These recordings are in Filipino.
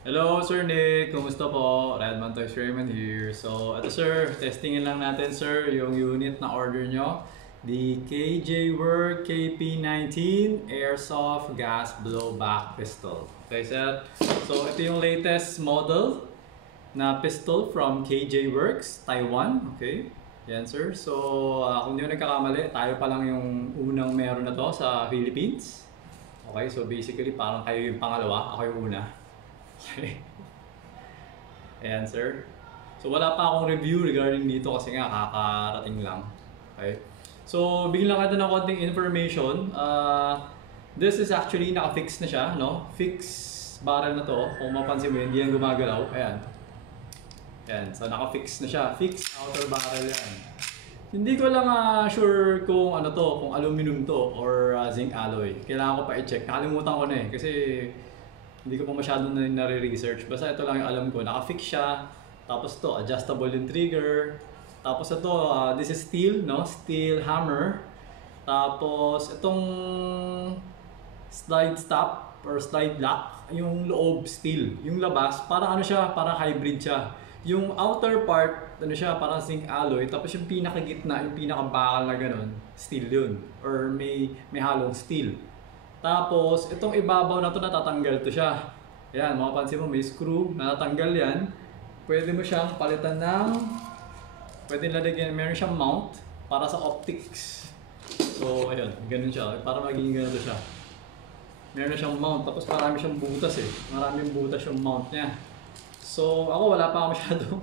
Hello Sir Nick, kumusta po? Redman Toys Raymond here. So, ito sir, testingin lang natin sir yung unit na order nyo. The KJ Work KP19 Airsoft Gas Blowback Pistol. Okay sir? So, ito yung latest model na pistol from KJ Works, Taiwan. Okay? Yan sir. So, kung di mo nagkakamali, tayo pa lang yung unang meron na to sa Philippines. Okay? So, basically, parang kayo yung pangalawa, ako yung una. Okay. Ayan sir. So wala pa akong review regarding dito kasi nga kakarating lang. Okay. So bigyan lang natin ng konting information. This is actually naka-fix na siya, no? Fix barrel na to. Kung mapansin mo, hindi yan gumagalaw. Ayan. Ayan. So naka-fix na siya. Fix outer barrel yan. Hindi ko lang sure kung ano to, kung aluminum to or zinc alloy. Kailangan ko pa i-check. Nakalimutan ko na eh kasi hindi ko pa masyadong nare-research. Basta ito lang yung alam ko. Naka-fix siya. Tapos to adjustable yung trigger. Tapos ito, this is steel, no? Steel hammer. Tapos itong slide stop or slide lock, yung loob steel. Yung labas, parang ano siya, parang hybrid siya. Yung outer part, ano siya, parang zinc alloy. Tapos yung pinakagitna, yung pinakabakal na ganun, steel yun. Or may halong steel. Tapos, itong ibabaw na to natatanggal to siya. Ayan, mapapansin mo may screw, natatanggal yan. Pwede mo siyang palitan ng, pwede lalagyan, meron siyang mount para sa optics. So, ayun, ganun siya. Para maging ganun siya. Meron na siyang mount, tapos marami siyang butas eh. Maraming butas yung mount niya. So, ako wala pa ako masyadong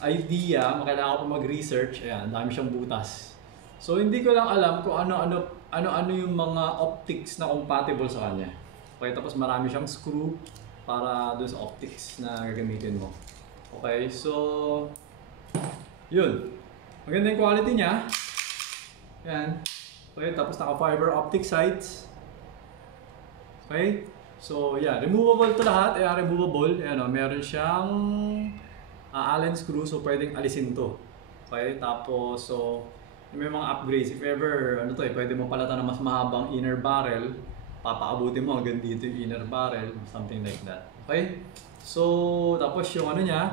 idea, kailangan ko pa mag-research. Ayan, dami siyang butas. So, hindi ko lang alam kung ano yung mga optics na compatible sa kanya. Okay, tapos marami siyang screw para doon sa optics na gagamitin mo. Okay, so yun. Maganda yung quality niya. Yan. Okay, tapos naka-fiber optic sights. Okay? So, yeah, removable to lahat. Ayan, removable. Ayan, meron siyang Allen screw, so pwedeng alisin to. Okay, tapos so may mga upgrades. If ever, ano to pwede mo palatan ng mas mahabang inner barrel, papaabutin mo hanggang dito yung inner barrel, something like that. Okay? So, tapos yung ano niya,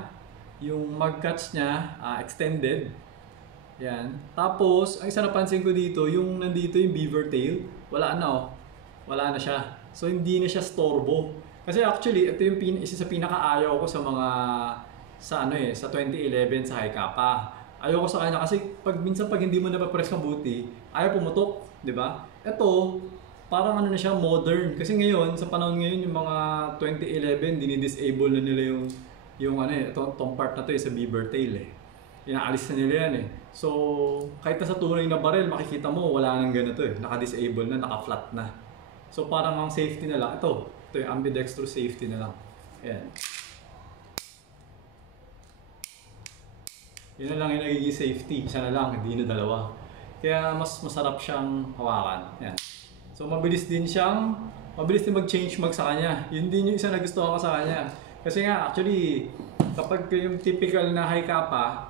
yung mag cuts niya, extended. Yan. Tapos, ang isa napansin ko dito, yung nandito yung beaver tail, wala na oh. Wala na siya. So, hindi na siya storbo. Kasi actually, ito yung isa sa pinakaayaw ko sa mga, sa 2011 sa Haikapa. Ayoko sa kanya kasi minsan pag hindi mo napapress mabuti, ayaw pumutok, di ba? Ito, parang ano na siya, modern. Kasi ngayon, sa panahon ngayon, yung mga 2011, dinidisable na nila itong part na to sa beaver tail eh. Inaalis na nila yan eh. So, kahit na sa tunay na barrel, makikita mo, wala nang ganito eh. Naka-disable na, naka-flat na. So, parang ang safety na lang. Ito yung ambidextrous safety na lang. Ayan. Yun na lang yung nagiging safety. Isa na lang, hindi na dalawa. Kaya mas masarap siyang hawakan. Yan. So mabilis din mag-change mag sa kanya. Yun din yung isa na gusto ko sa kanya. Kasi nga, actually, kapag yung typical na high kappa,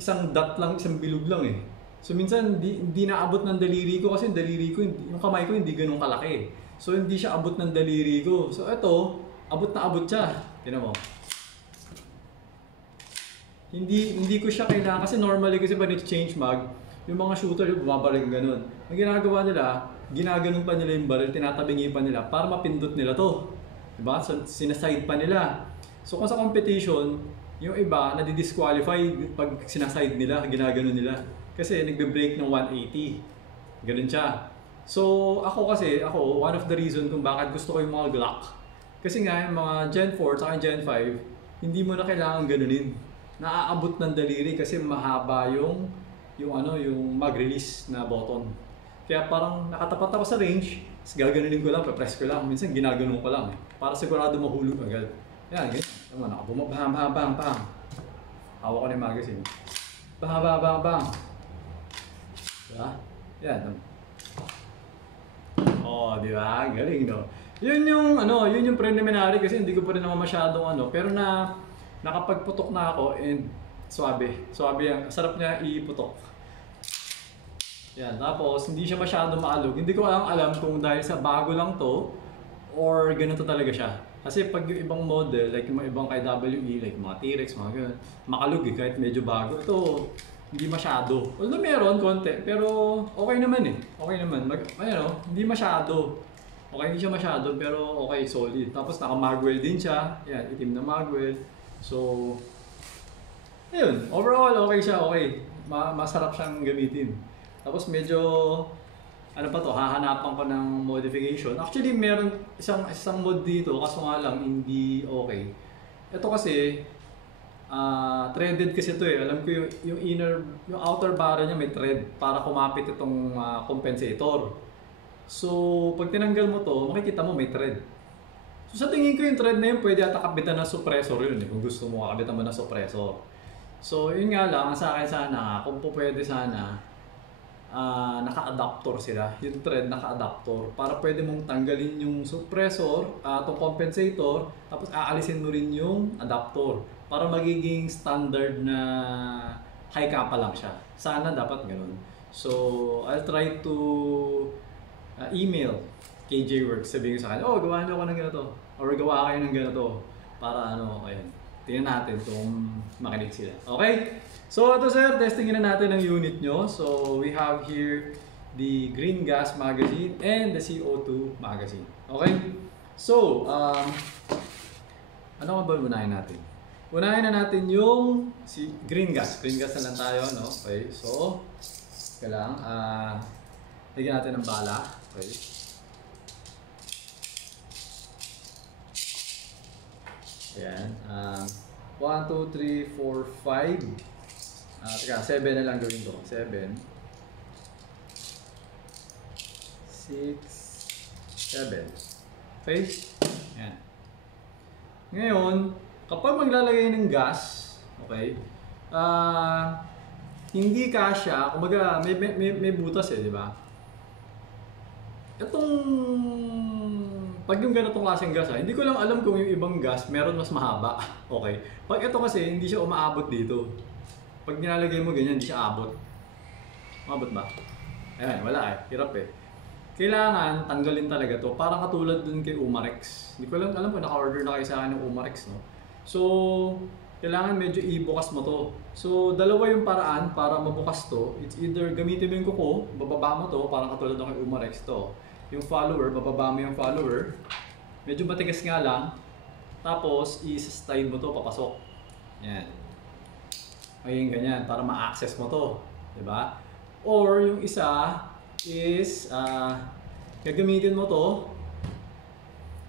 isang dot lang, isang bilog lang eh. So minsan, hindi naabot ng daliri ko kasi yung kamay ko hindi ganun kalaki. So hindi siya abot ng daliri ko. So ito, abot na abot siya. Tingnan mo. Hindi ko siya kailangan kasi normally kasi pag change mag, yung mga shooter yung bumabaril ganun. Ang ginagawa nila, ginaganon pa nila yung baril, tinatabingi pa nila para mapindot nila to. Diba? So, sinaside pa nila. So kung sa competition, yung iba nadi-disqualify pag sinaside nila, ginaganon nila. Kasi nagbe-break ng 180. Ganun siya. So ako, one of the reason kung bakit gusto ko yung mga Glock. Kasi nga, yung mga Gen 4 at Gen 5, hindi mo na kailangan ganunin. Naaabot ng daliri kasi mahaba yung mag-release na button. Kaya parang nakatapat ako sa range, gaganunin ko lang, press ko lang. Minsan ginaganon ko lang para sigurado mahulog agad. Yan, ganyan. Tama, nakabumabang, bang, bang, bang. Hawak ko na yung magazine. Bang, bang, bang, bang. Diba? Yan. Oh, di ba? Galing, no? Yun yung preliminary kasi hindi ko pa rin naman masyadong pero nakapagputok na ako and swabe yan. Sarap niya iputok. Yan, tapos hindi siya masyado maalog. Hindi ko alam kung dahil sa bago lang to or ganito talaga siya. Kasi pag yung ibang model, like yung mga ibang KWE, like mga T-Rex, mga ganun, makalug kahit medyo bago. Ito, hindi masyado. Although meron konti, pero okay naman eh. Okay naman. Hindi masyado. Okay, hindi siya masyado, pero okay, solid. Tapos naka-magwell din siya. Yan, itim na magwell. So, ayun. Overall, okay siya, okay. Masarap siyang gamitin. Tapos medyo ano pa to, hahanapan ko ng modification. Actually, meron isang mod dito, kaso nga lang hindi okay. Ito kasi, threaded kasi ito eh. Alam ko yung outer barrel niya may thread para kumapit itong compensator. So, pag tinanggal mo to, makikita mo may thread. So, sa tingin ko yung thread na yun, pwede ata kabitan ng suppressor yun eh, kung gusto mo kabitan mo ng suppressor. So, yun nga lang, sa akin sana, kung po pwede sana, naka-adapter sila, yung thread naka-adapter para pwede mong tanggalin yung suppressor, itong compensator, tapos aalisin mo rin yung adapter para magiging standard na high kappa lang siya. Sana dapat ganun. So, I'll try to email KJ Works, sabihin ko sa kanya, gawa niyo ako ng ganito or gawa kayo ng ganito para ayun. Tingnan natin kung makinig sila. Okay? So ito sir, testingin na natin ang unit nyo. So we have here the green gas magazine and the CO2 magazine. Okay? So, ano nga ba unahin natin? Unahin na natin yung green gas. Green gas na lang tayo, no? Okay, so, kailangan, lagyan natin ng bala. Okay. Ayan. 1, 2, 3, 4, 5. Teka, 7 na lang gawin ko. 7. 6. 7. Okay? Ayan. Ngayon, kapag maglalagay ng gas, okay, hindi kasya, kumbaga may butas eh, di ba? Pag yung ganitong klaseng gas hindi ko lang alam kung yung ibang gas meron mas mahaba. Okay? Pag ito kasi hindi siya umaabot dito. Pag nilalagay mo ganyan, hindi siya abot. Umabot ba? Ayan, wala eh. Hirap eh. Kailangan tanggalin talaga to. Parang katulad dun kay Umarex. Hindi ko lang alam kung naka-order na kayo sa akin ng Umarex, no? So, kailangan medyo ibukas mo to. So, dalawa yung paraan para mabukas to. It's either gamitin mo yung kuko, bababa mo to, parang katulad ng kay Umarex to. Yung follower, bababa mo yung follower. Medyo matigas nga lang. Tapos, i-slide mo to, papasok. Yan. Ayun, ganyan, para ma-access mo to. Diba? Or, yung isa is, gagamitin mo to.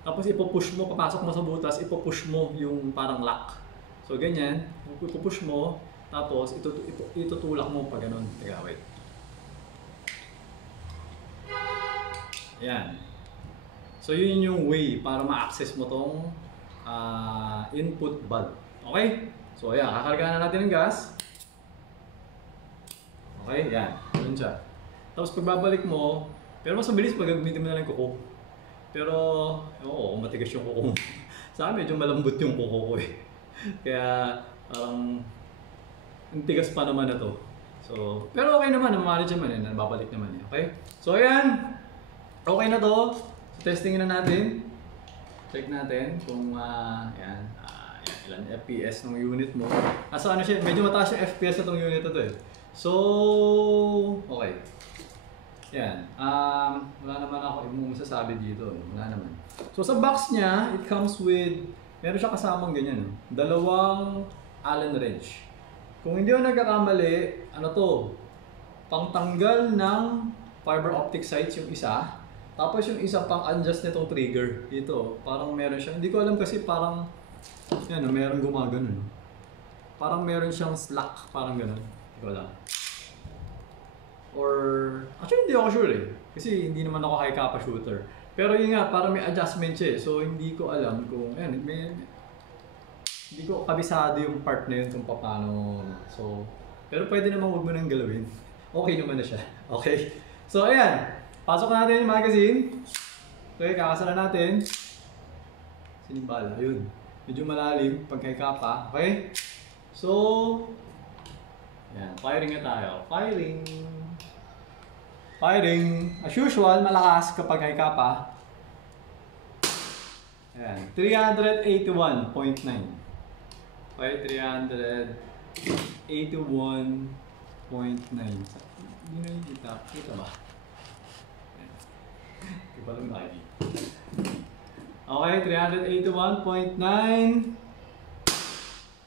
Tapos, ipupush mo, papasok mo sa butas, ipupush mo yung parang lock. So, ganyan, ipupush mo, tapos itutulak mo pa ganun. Teka, wait. Yan. So, yun yung way para ma-access mo tong input valve. Okay? So, ayan, kakargahan na natin ng gas. Okay, yan. Yun siya. Tapos, pagbabalik mo, pero mas mabilis pag gagamitin mo na lang kuko. Pero, oo, matigas yung kuko. Sa akin, medyo malambot yung kuko ko eh. Kaya, parang, ang tigas pa naman na to. So, pero okay naman, na-manage naman eh, nababalik naman eh. Okay? So, ayan. Okay na to. So, testingin na natin. Check natin kung, ayan, ilan FPS ng unit mo. So, ano siya, medyo mataas yung FPS na tong unit na to eh. So, okay. Yan. Wala naman ako ibang masasabi dito. Wala naman. So, sa box niya, it comes with, meron siya kasamang ganyan. Dalawang Allen wrench. Kung hindi ako nagkakamali, ano to? Pangtanggal ng fiber optic sights yung isa. Tapos yung isa pang adjust nitong trigger. Dito, parang meron siya. Hindi ko alam kasi parang, yan, meron gumagano. Parang meron siyang slack, parang gano'n. Hindi ko alam. Or, actually hindi ako sure eh. Kasi hindi naman ako high kappa shooter. Pero yun nga, parang may adjustment siya eh. So hindi ko alam kung, ayan, hindi ko kabisado yung part na yun kung paano. So, pero pwede naman huwag mo nang galawin. Okay naman na siya. Okay? So ayan, pasok natin yung magazine. Okay, kakasala natin. Sinimbala, yun. Medyo malalim pag kay kappa. Okay? So, ayan, firing na tayo. Firing. As usual, malakas kapag high kappa. Ayan, 381.9. Okay, 381.9. Hindi na yung kita. Kita ba? Hindi pa lang nakikita. Okay, 381.9.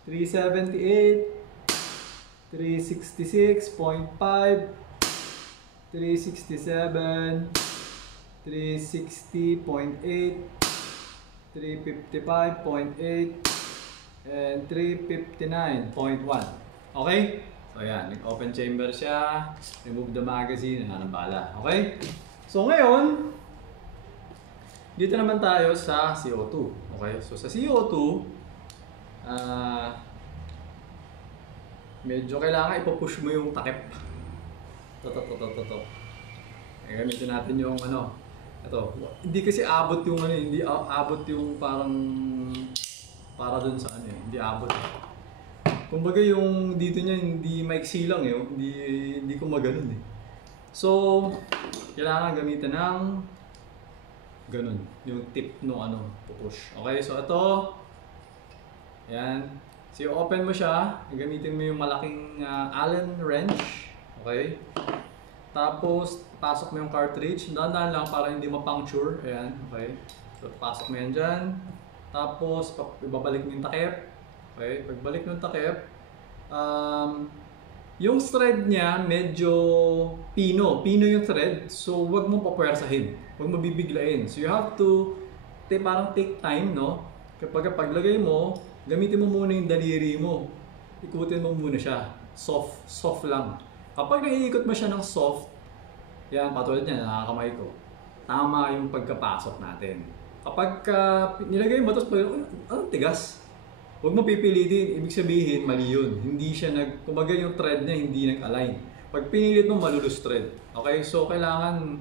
378. 366.5. 367. 360.8. 355.8 and 359.1. Okay? So yan, nag-open chamber siya, remove the magazine, ng bala. Okay? So ngayon, dito naman tayo sa CO2. Okay? So sa CO2, medyo kailangan ipapush mo yung takip. Toto. Gamitin natin yung ano, ito. Hindi kasi abot yung ano, hindi abot yung parang para dun sa ano eh, hindi abot. Kumbaga yung dito niya hindi maiksi lang eh, hindi ko maganon eh. So, kailangan gamitin ng ganun, yung tip no ano, push. Okay, so ito, ayan. So, open mo siya, gamitin mo yung malaking Allen wrench, okay? Tapos, pasok mo yung cartridge, dahan-dahan lang para hindi ma-puncture, ayan, okay? So, pasok mo yan dyan. Tapos, ibabalik mo yung takip. Okay? Pagbalik ng takip, yung thread niya medyo pino yung thread. So, wag mo papuwersahin. Wag mo bibiglain. So, you have to parang take time, no? Kapag paglagay mo, gamitin mo muna yung daliri mo. Ikutin mo muna siya. Soft lang. Kapag naiikot mo siya ng soft, yan, patulad niya, nakakamay ko. Tama yung pagkapasok natin. Kapag nilagay mo, tapos anong tigas? Huwag mo pipilitin, ibig sabihin, mali yun. Hindi siya kumbaga yung thread niya hindi nag-align. Pag pinilit mo, malulus thread. Okay, so kailangan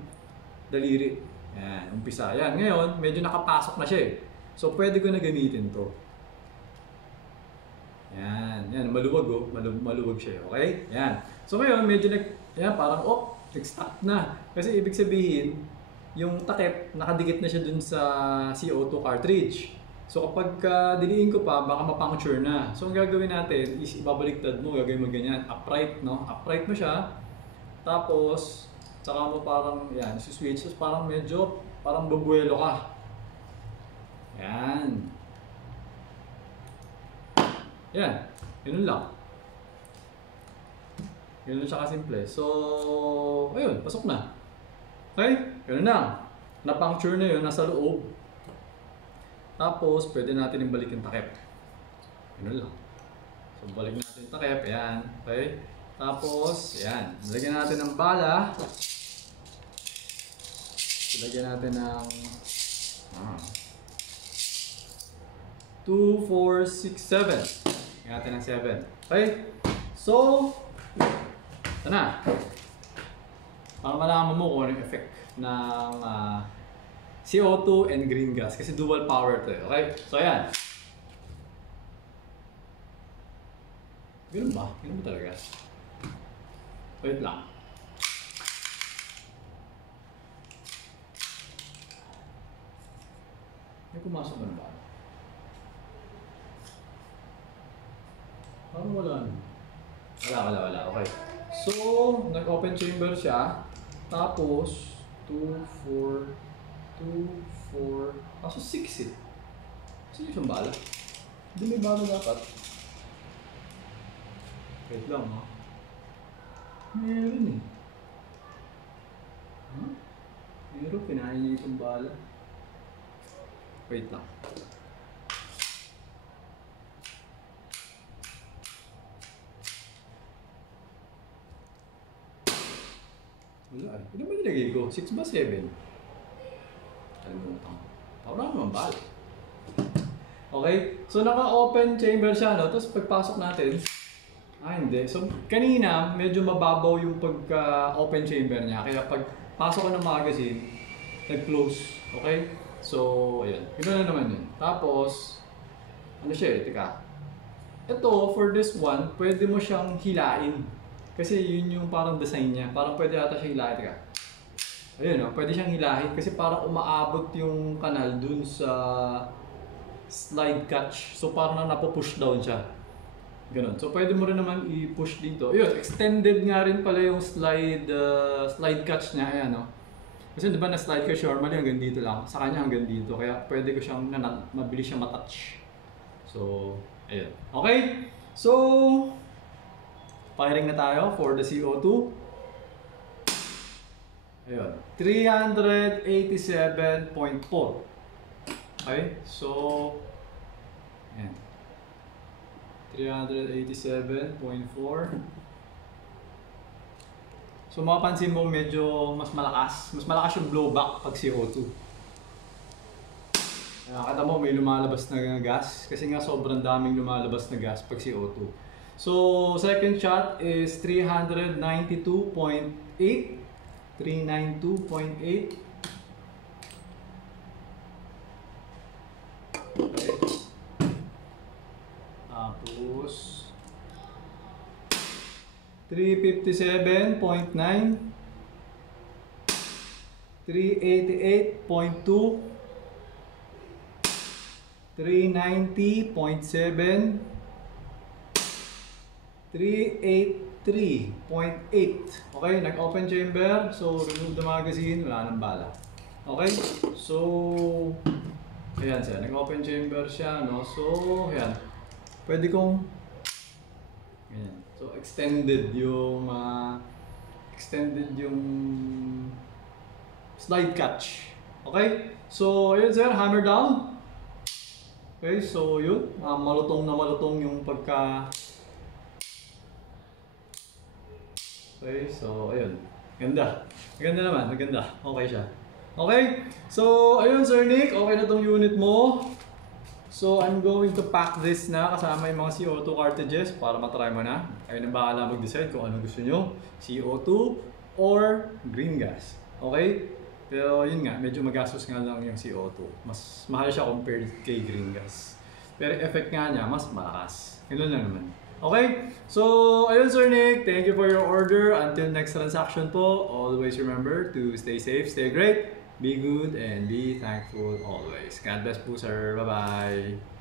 daliri. Yan, umpisa. Yan, ngayon, medyo nakapasok na siya eh. So pwede ko na gamitin to. Yan, maluwag oh, maluwag siya, okay? Yan. So ngayon, medyo parang, nag-stuck na. Kasi ibig sabihin, yung takip, nakadikit na siya dun sa CO2 cartridge. So kapag diliin ko pa, baka ma-puncture na. So ang gagawin natin is ibabaliktad mo, gagawin mo ganyan, upright, no? Upright mo siya. Tapos, saka mo parang, yan, switch. So parang medyo, parang bubuelo ka. Yan. Yan. Ganun lang. Ganun siya kasimple. So, ayun, pasok na. Okay? Ganun na. Na-puncture na yun, nasa loob. Tapos, pwede natin ibalik yung takip. Ganun lang. So, balik natin yung takip. Ayan. Okay? Tapos, ayan. Lagyan natin ng bala. Lagyan natin ng 2, 4, 6, 7. Lagyan natin ng 7. Okay? So, ito na. Para malaman mo kung ano yung effect ng CO2 and green gas. Kasi dual power ito eh. Okay? So, ayan. Ganun ba? Ganun ba talaga? Wait lang. May pumasok na ba? Parang wala na. Wala. Okay. So, nag-open chamber siya. Tapos, 2, 4, 2, 4, kaso 6 eh. Sino siyang bala? Hindi may bala dapat. Wait lang ha. Meron eh. Huh? Meron, pinahin niya itong bala. Wait lang. Wala eh. Ano ba nilagay ko? 6 ba 7? Kalimutan ko. Wala naman bala. Okay? So naka-open chamber siya, no? Tapos pagpasok natin, hindi. So kanina, medyo mababaw yung pagka-open chamber niya. Kaya pag pasok ko ng magazine, nag-close. Okay? So, ayan. Ganoon na naman yun. Tapos, ano siya eh, teka. Ito, for this one, pwede mo siyang hilain. Kasi yun yung parang design niya. Parang pwede ata siya hilain. Teka. ayun, no, pwede siyang hilahin kasi parang umaabot yung kanal dun sa slide catch. So parang napupush down siya. Ganun. So pwede mo rin naman i-push dito. Ayun, extended nga rin pala yung slide catch niya. Ayan, no? Kasi di ba na slide catch normally hanggang dito lang. Sa kanya hanggang dito. Kaya pwede ko siyang mabilis siyang matouch. So, ayun. Okay? So, firing na tayo for the CO2. Ayun. 387.4. Okay? So, ayan. 387.4. So mapapansin mo medyo mas malakas. Mas malakas yung blowback pag CO2. Kata mo may lumalabas na gas. Kasi nga sobrang daming lumalabas na gas pag CO2. So second shot is 392.8. 392.8. Okay. Tapos 357.9, 388.2, 390.7, 383.8. Okay, nag-open chamber. So, remove the magazine. Wala nang bala. Okay, so ayan siya. Nag-open chamber siya, no? So, ayan. Pwede kong ayan. So, extended yung slide catch. Okay? So, ayun sir, hammer down. Okay, so yun. Malutong na malutong yung pagka... Okay, so ayun. Ganda. Maganda naman, maganda. Okay siya. Okay? So, ayun Sir Nick, okay na tong unit mo. So, I'm going to pack this na kasama yung mga CO2 cartridges para matry mo na. Kayo na bahala mag-decide kung ano gusto nyo. CO2 or green gas. Okay? Pero yun nga, medyo magastos nga lang yung CO2. Mas mahal siya compared kay green gas. Pero effect nga niya, mas malakas. Ganun lang naman. Okay? So, ayun Sir Nick, thank you for your order. Until next transaction po, always remember to stay safe, stay great. Be good and be thankful always. God bless po, sir. Bye-bye.